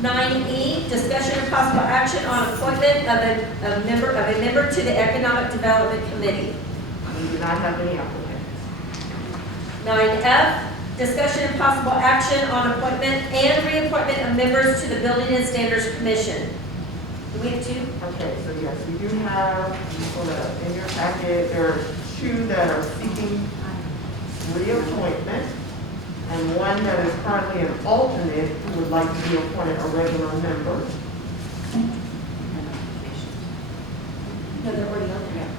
9E, discussion and possible action on appointment of a member to the Economic Development Committee. We do not have any applicants. 9F, discussion and possible action on appointment and reappointment of members to the Building and Standards Commission. Do we have two? Okay, so yes, we do have, in your packet, there are two that are seeking reappointment, and one that is currently an alternate who would like to be appointed a regular member. No, they're already on there.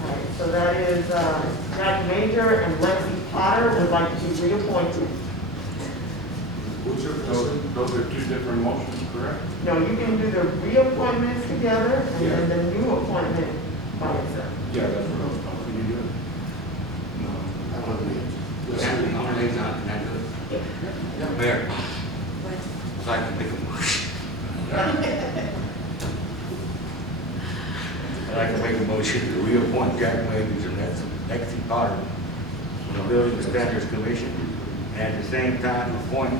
All right, so that is Jack Major and Lexi Potter would like to be reappointed. Those are two different motions, correct? No, you can do the reappointments together and then the new appointment by itself. Yeah, that's what I was talking to you. No, that wasn't it. Mayor, I'd like to make a motion. I'd like to make a motion to reappoint Jack Majors and Lexi Potter to the Building Standards Commission, and at the same time appoint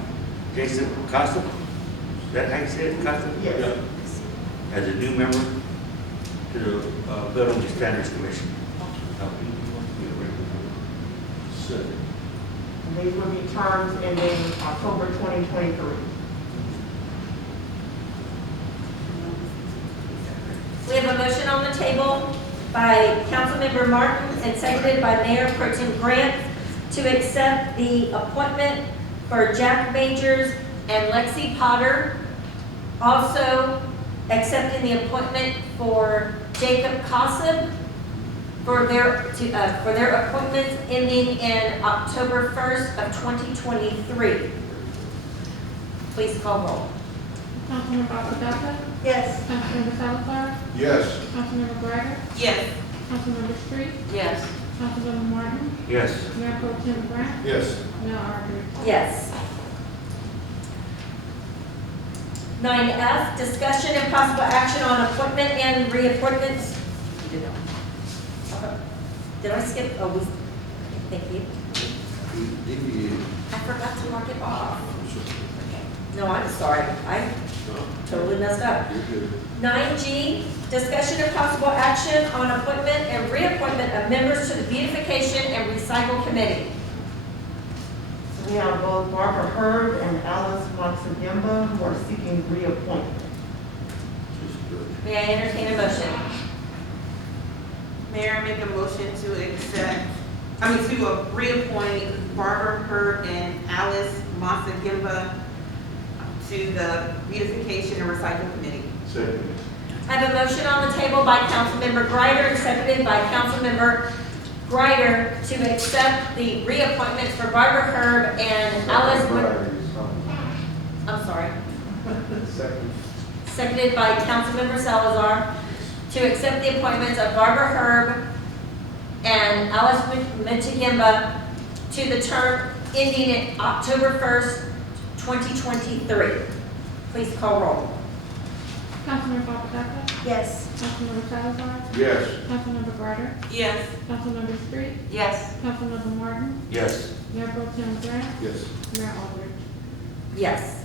Jason Costa, is that how you say it, Costa? Yes. As a new member to the Building Standards Commission. And these will be terms ending October 2023. We have a motion on the table by Councilmember Martin and seconded by Mayor Pro Tem Grant to accept the appointment for Jack Majors and Lexi Potter. Also accepting the appointment for Jacob Cossip for their appointments ending in October 1st of 2023. Please call roll. Councilmember Papadakis? Yes. Councilmember Salazar? Yes. Councilmember Greider? Yes. Councilmember Street? Yes. Councilmember Martin? Yes. Mayor Pro Tem Grant? Yes. Mayor Arbery? Yes. 9F, discussion and possible action on appointment and reappointments. Did I skip? Oh, thank you. I forgot to mark it off. No, I'm sorry. I totally messed up. 9G, discussion and possible action on appointment and reappointment of members to the Beautification and Recycle Committee. We have both Barbara Herb and Alice Moxagimba who are seeking reappointment. May I entertain a motion? Mayor, I make a motion to reappoint Barbara Hurd and Alice Mossagimba to the Beautification and Recycle Committee. Second. I have a motion on the table by Councilmember Greider and seconded by Councilmember Greider to accept the reappointments for Barbara Herb and Alice. I'm sorry. Second. Seconded by Councilmember Salazar to accept the appointments of Barbara Herb and Alice Moxagimba to the term ending in October 1st, 2023. Please call roll. Councilmember Papadakis? Yes. Councilmember Salazar? Yes. Councilmember Greider? Yes. Councilmember Street? Yes. Councilmember Martin? Yes. Mayor Pro Tem Grant? Yes. Mayor Arbery? Yes.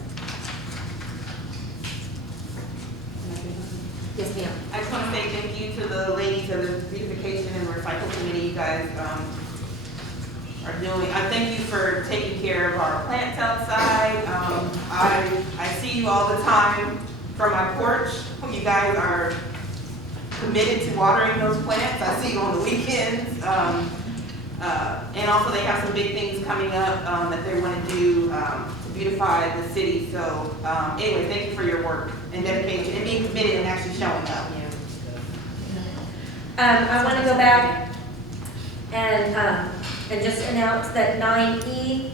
Yes, ma'am. I just want to say thank you to the ladies of the Beautification and Recycle Committee. You guys are doing, I thank you for taking care of our plants outside. I see you all the time from my porch. You guys are committed to watering those plants. I see you on the weekends. And also they have some big things coming up that they want to do to beautify the city. So anyway, thank you for your work and dedication and being committed and actually showing up. I want to go back and just announce that 9E,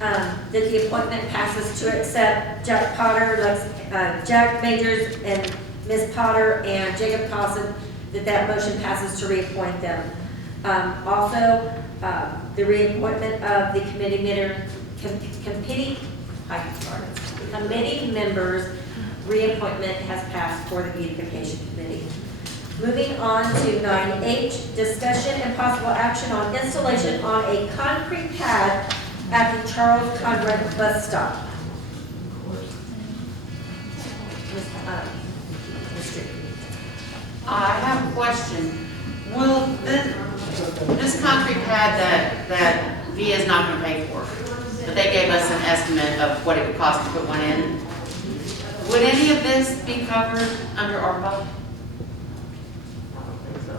that the appointment passes to accept Jack Potter, Jack Majors and Ms. Potter and Jacob Cossip, that motion passes to reappoint them. Also, the reappointment of the committee members' reappointment has passed for the beautification committee. Moving on to 9H, discussion and possible action on installation on a concrete pad at the Charles Conrad bus stop. Mr. I have a question. Will this concrete pad that VIA is not gonna pay for, but they gave us an estimate of what it would cost to put one in, would any of this be covered under ARPA? I don't think so.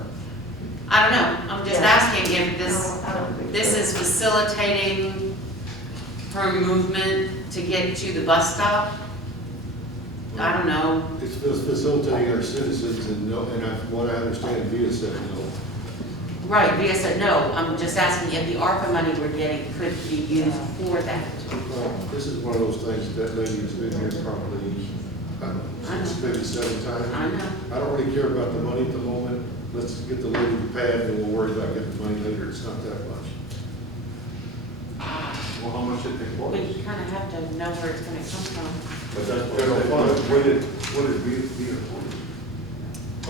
I don't know. I'm just Yeah. asking if this, No, I don't think this so. is facilitating her movement to get to the bus stop? I don't know. It's facilitating our citizens and no, and what I understand, VIA said no. Right, VIA said no. I'm just asking if the ARPA money we're getting could be used for that. Well, this is one of those things, that lady has been here probably, I don't know, six, maybe 7 times. I know. I don't really care about the money at the moment. Let's get the lady the pad and we'll worry about getting the money later. It's not that much. Well, how much did they But quote? you kind of have to know where it's going to come from. But that's what did we afford?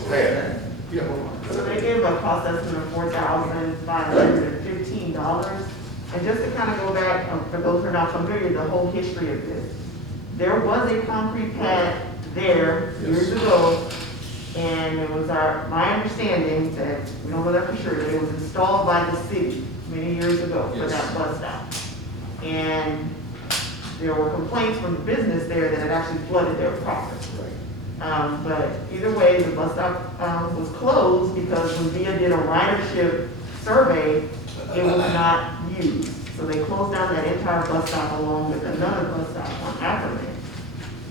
Pad? Yeah. So they gave a cost estimate of $4,515. And just to kind of go back, for those who are not familiar, the whole history of this. There was a concrete pad there years Yes. ago, and it was my understanding that, we don't know that for sure, that it was installed by the city many years ago for Yes. that bus stop. And there were complaints from the business there that it actually flooded their property. Right. But either way, the bus stop was closed because when VIA did a ridership survey, it was not used. So they closed down that entire bus stop along with another bus stop on Ackerman.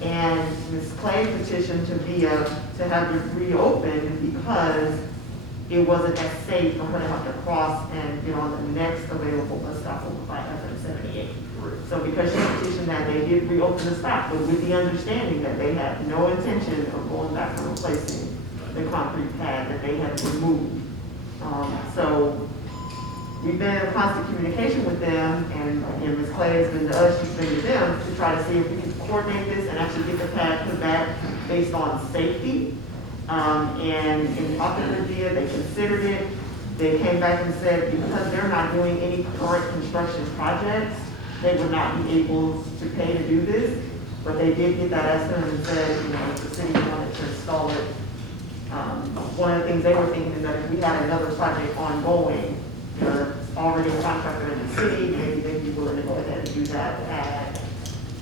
And Ms. Clay petitioned to VIA to have it reopened because it wasn't as safe for her to have to cross and get on the next available bus stop over by FM 78. So because she petitioned that, they did reopen the stop, but with the understanding that they had no intention of going back and replacing the concrete pad that they had removed. So we've been in constant communication with them, and again, Ms. Clay has been to us, she's been to them, to try to see if we can coordinate this and actually get the pad put back based on safety. And in talking to VIA, they considered it. They came back and said because they're not doing any current construction projects, they would not be able to pay to do this. But they did get that estimate and said, you know, if the city wanted to install it. One of the things they were thinking is that if we had another project ongoing, you know, that's already a contractor in the city, maybe they'd be willing to go ahead and do that at,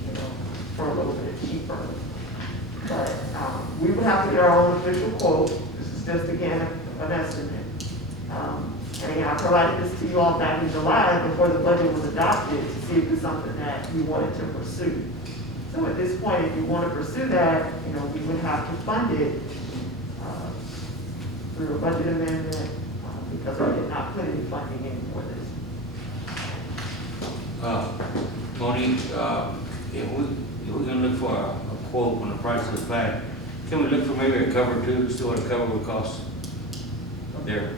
you know, for a little bit cheaper. But we would have to get our own official quote. This is just, again, an estimate. And again, I provided this to you all back in July before the budget was adopted to see if it's something that we wanted to pursue. So at this point, if you want to pursue that, you know, we would have to fund it through a budget amendment because we did not put any funding in for this. Monique, if we're gonna look for a quote on the price of the pad, can we look for maybe a cover too, to see what a cover would cost there?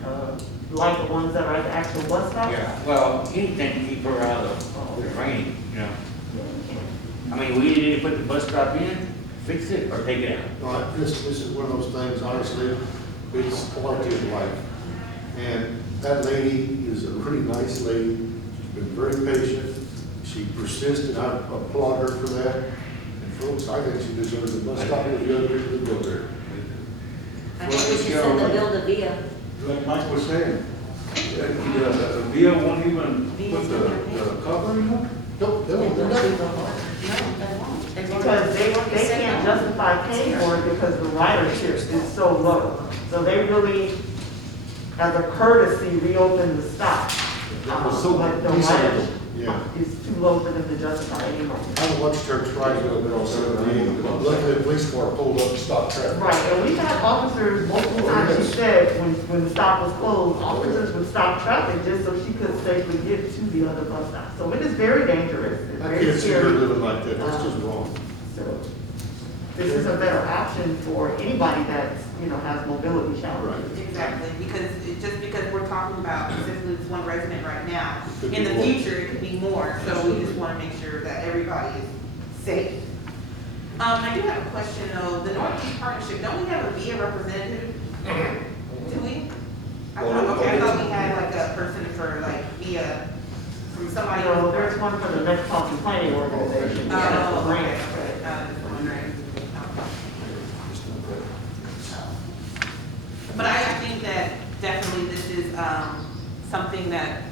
Like the ones that are at the actual bus stop? Yeah, well, anything to keep her out of the rain, you know? I mean, we need to put the bus stop in, fix it, or take it out. No, this is one of those things, honestly, it's quality of life. And that lady is a really nice lady, she's been very patient, she persisted, I applaud her for that. And folks, I think she deserves a bus stop with the other people that go there. I think we should send the bill to VIA. Like Mike was saying, the VIA won't even put the covering on? Nope, they won't do nothing. No, they won't. Because they can't justify paying for it because the ridership is so low. So they really, as a courtesy, reopened the stop. But the ridership Yeah. is too low for them to justify any money. I watched her try to go there on 78, luckily the police car pulled up and stopped traffic. Right, and we've had officers, multiple times she said, when the stop was closed, officers would stop traffic just so she could safely get to the other bus stop. So it is very dangerous, it's I very can't see her scary. living like that, that's just wrong. So this is a better option for anybody that's, you know, has mobility challenges. Exactly, just because we're talking about specifically this one resident right now, Could in be the more. future, it could be more, so we just wanna make sure that everybody is safe. I do have a question though, the Northeast Partnership, don't we have a VIA representative? there's one for the Metropolitan Planning Organization. Yeah, that's a Oh, grant. okay, but I think that definitely this is, something that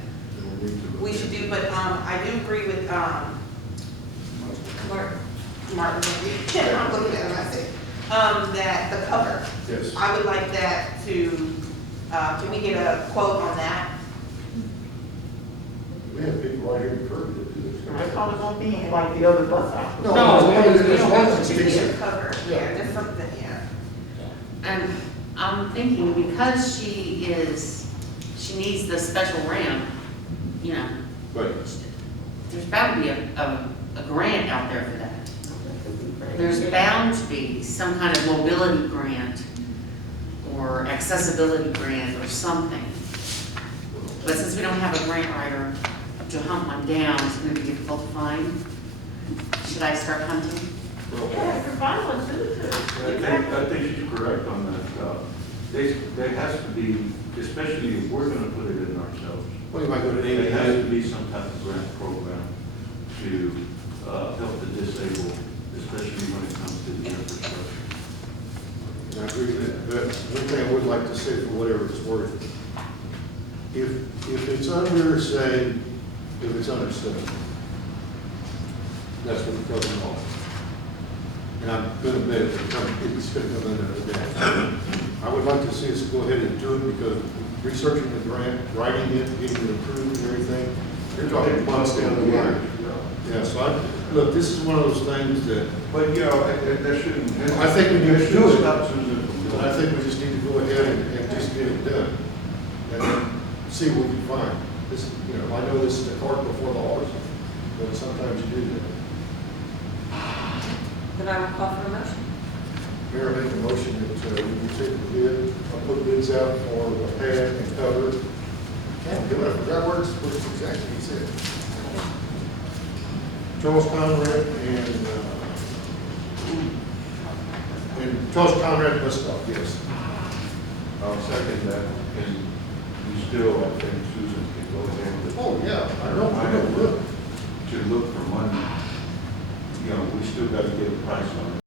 we should do, but, I do agree with, Martin. Martin, I'm looking at him, I say, that the cover. Yes. I would like that to, can we get a quote on that? We have people right here in Kirby that do this. I probably won't be like the other bus stops. No, there's one that's Just need a decent. cover, yeah, just something, yeah. And I'm thinking because she needs the special ramp, you know, Right. there's bound to be a grant out there for that. There's bound to be some kind of mobility grant or accessibility grant or something. But since we don't have a grant writer to hunt one down, it's gonna be difficult to find. Should I start hunting? Yeah, if you're fine, let's do it too. I think she's correct on that. There has to be, especially if we're gonna put it in ourselves, Well, you might go to there has to ABA. be some type of grant program to help the disabled, especially when it comes to the infrastructure. And I agree with that. But one thing I would like to say, for whatever it's worth, if it's under, say, if it's under 7, that's what it goes on. And I'm gonna bet it's gonna come in at that. I would like to see us go ahead and do it because researching the grant, writing it, getting it approved and everything, you're talking months down the line. Yeah, so look, this is one of those things that, But, yeah, that shouldn't. I think we need to do it. Stop Susan from doing I it. think we just need to go ahead and just get it done. And then see what we can find. This, I know this is the cart before the horse, but sometimes you do that. Then I will call for a motion. Mayor, make a motion that we take the bid, I'll put bids out for a pad and cover. Can't do it, I forgot what it's exactly he said. Charles Conrad and Charles Conrad bus stop, yes. I'll second that, and we still, I think Susan can go ahead with. Oh, yeah, I know, look. To look for money, we still gotta get a price on it.